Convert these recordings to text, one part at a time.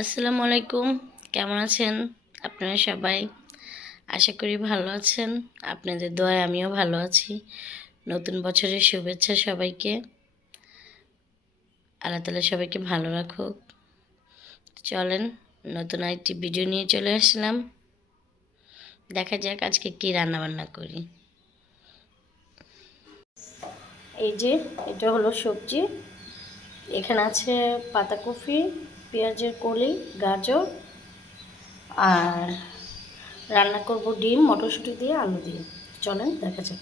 আসসালামু আলাইকুম। কেমন আছেন আপনারা সবাই? আশা করি ভালো আছেন। আপনাদের দোয়ায় আমিও ভালো আছি। নতুন বছরের শুভেচ্ছা সবাইকে। আল্লাহ তাআলা সবাইকে ভালো রাখুক। চলেন নতুন আরেকটি ভিডিও নিয়ে চলে আসলাম। দেখা যাক আজকে কি রান্না বান্না করি। এই যে এটা হলো সবজি। এখানে আছে পাতাকপি, পেঁয়াজের কলি, গাজর আর রান্না করব ডিম, মটরশুঁটি দিয়ে, আলু দিয়ে। চলেন দেখা যাক।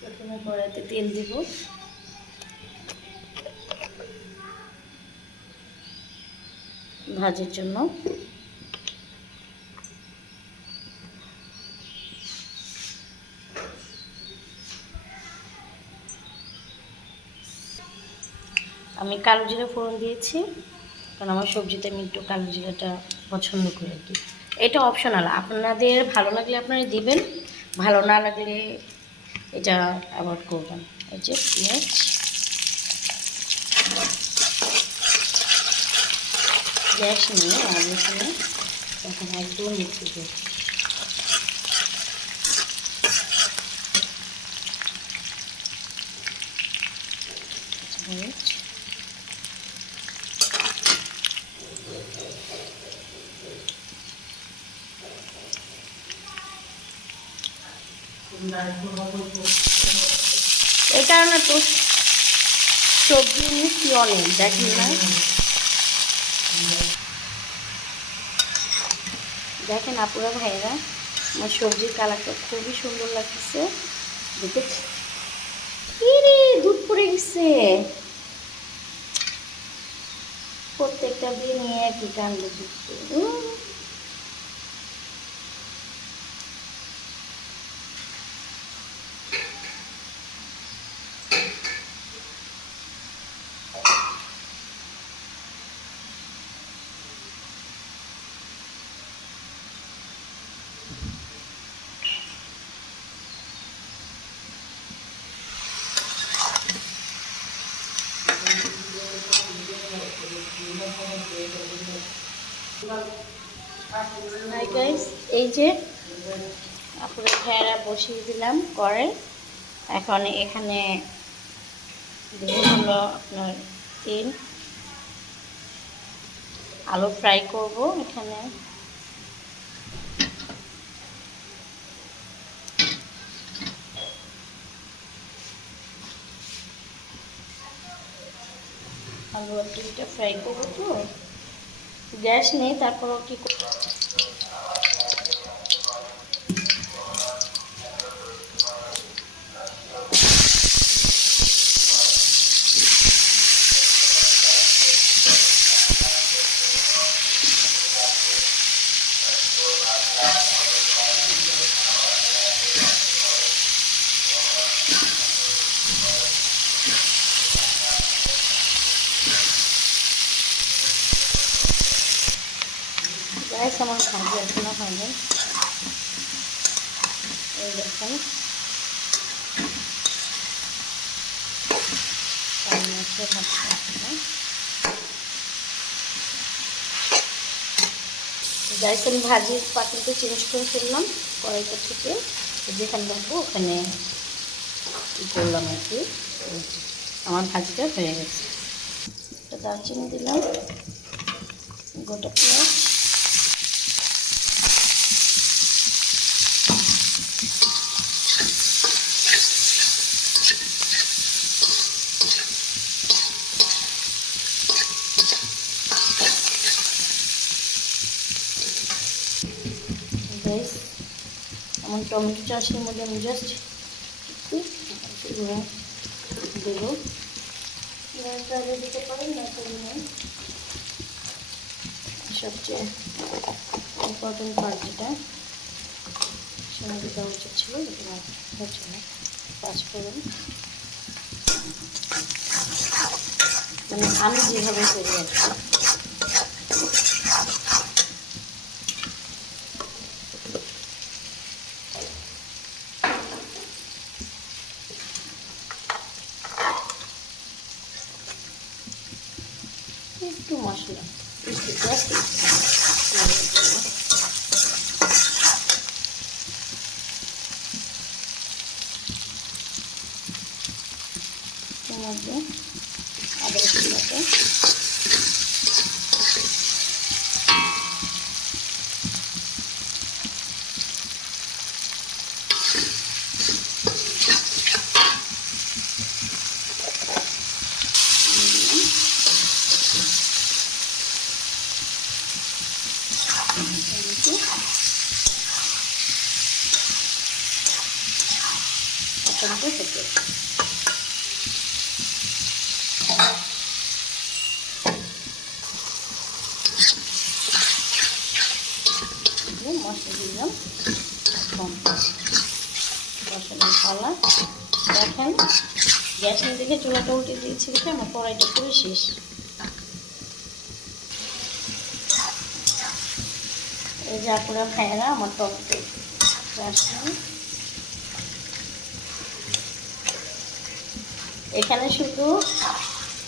প্রথমে কড়াইতে তেল দিব। ভাজির জন্য আমি কালো জিরা ফোড়ন দিয়েছি, কারণ আমার সবজিতে আমি একটু কালো জিরাটা পছন্দ করি আর কি। এটা অপশনাল, আপনাদের ভালো লাগলে আপনারা দিবেন, ভালো না লাগলে এটা অ্যাভয়েড করবেন। এই যে পেঁয়াজ, গ্যাস নিয়ে আমি এখানে এখন একদম মিক্সি দেব। এই কারণে তো সবজি মিষ্টি অনেক, দেখেন না? দেখেন আপুরা ভাইয়েরা, আমার সবজির কালারটা খুবই সুন্দর লাগতেছে। দেখেছি দুধ পড়ে গেছে, প্রত্যেকটা দিন একই কাণ্ড দেখতে। হাই গাইস, এই যে আপুরে ভাইয়ারা বসিয়ে দিলাম করে। এখন এখানে দেখুন হলো আপনার তেল, আলু ফ্রাই করব। এখানে আলু আর ডিমটা ফ্রাই করবো, তো গ্যাস নেই, তারপরও কি গ্যাস আমার ভাজি এখনো হয়নি। এই দেখেন গ্যাস আমি ভাজির পাতিলটা চেঞ্জ করে ফেললাম। কড়াইটা থেকে যেখানে রাখবো ওখানে করলাম আর কি। আমার ভাজিটা হয়ে গেছে। একটা দারচিনি দিলাম, গোটা পেঁয়াজ, আমার টমেটো চাষের মধ্যে আমি জাস্ট একটু দেবো। দিতে পারেন না, সবচেয়ে ইম্পর্টেন্ট পার্ট যেটা সেটা দেওয়া উচিত ছিল, এটা হচ্ছে না। পাঁচফোড়ন, মানে আমি যেভাবে করি আর কি। একটু মশলা একটু জাস্ট মধ্যে আদা রসুন বাটা থেকে মশলা দিলাম মশলা পালা দেখেন গ্যাসের দিকে চুলাটা উল্টে দিয়েছি দেখে আমার কড়াইটা পুরো শেষ। এই যে আপুরা ভাইয়েরা আমার টমেটো এখানে শুধু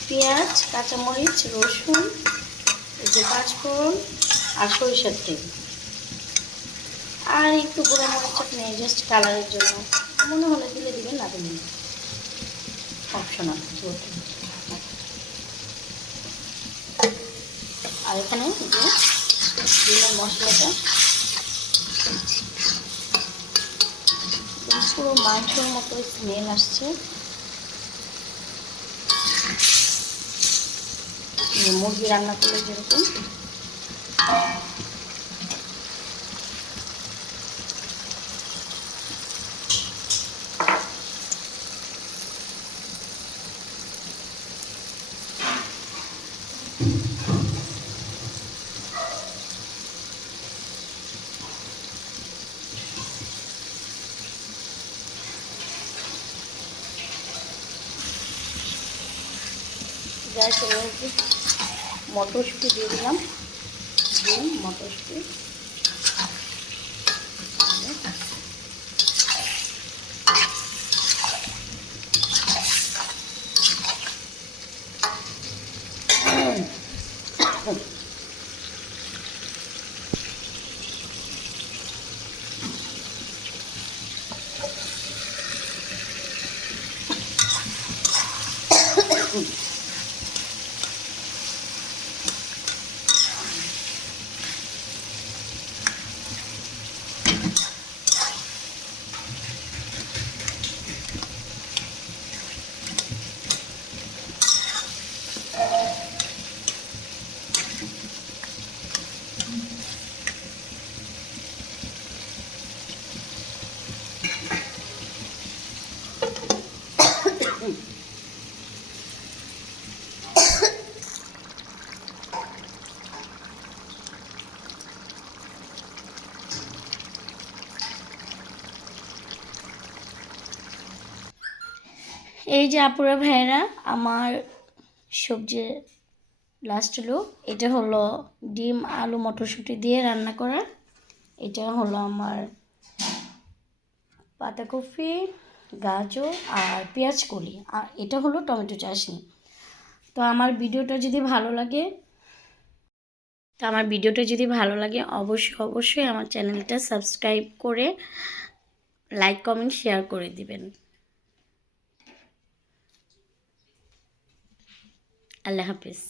পেঁয়াজ কাঁচামরিচ রসুন এই যে পাঁচফোড়ন আর সরিষার তেল আর একটু গুঁড়া মরিচ আপনি জাস্ট কালারের জন্য মনে হলে দিলে দিবেন না দিবেন অপশনাল। আর এখানে ডিমের মশলাটা পুরো মাংসের মতো স্মেল আসছে, মুরগি রান্না করলে যেরকম। গ্যাসের মধ্যে মটরশুঁটি দিয়ে দিলাম, মটরশুঁটি এই যে আপুরা ভাইয়েরা আমার সবজি লাস্ট লুক, এটা হলো ডিম আলু মটরশুঁটি দিয়ে রান্না করা, এটা হলো আমার পাতাকপি গাজর আর পেঁয়াজ কলি, আর এটা হলো টমেটো চাটনি। তো আমার ভিডিওটা যদি ভালো লাগে অবশ্যই আমার চ্যানেলটা সাবস্ক্রাইব করে লাইক কমেন্ট শেয়ার করে দিবেন। আল্লাহ হাফিজ।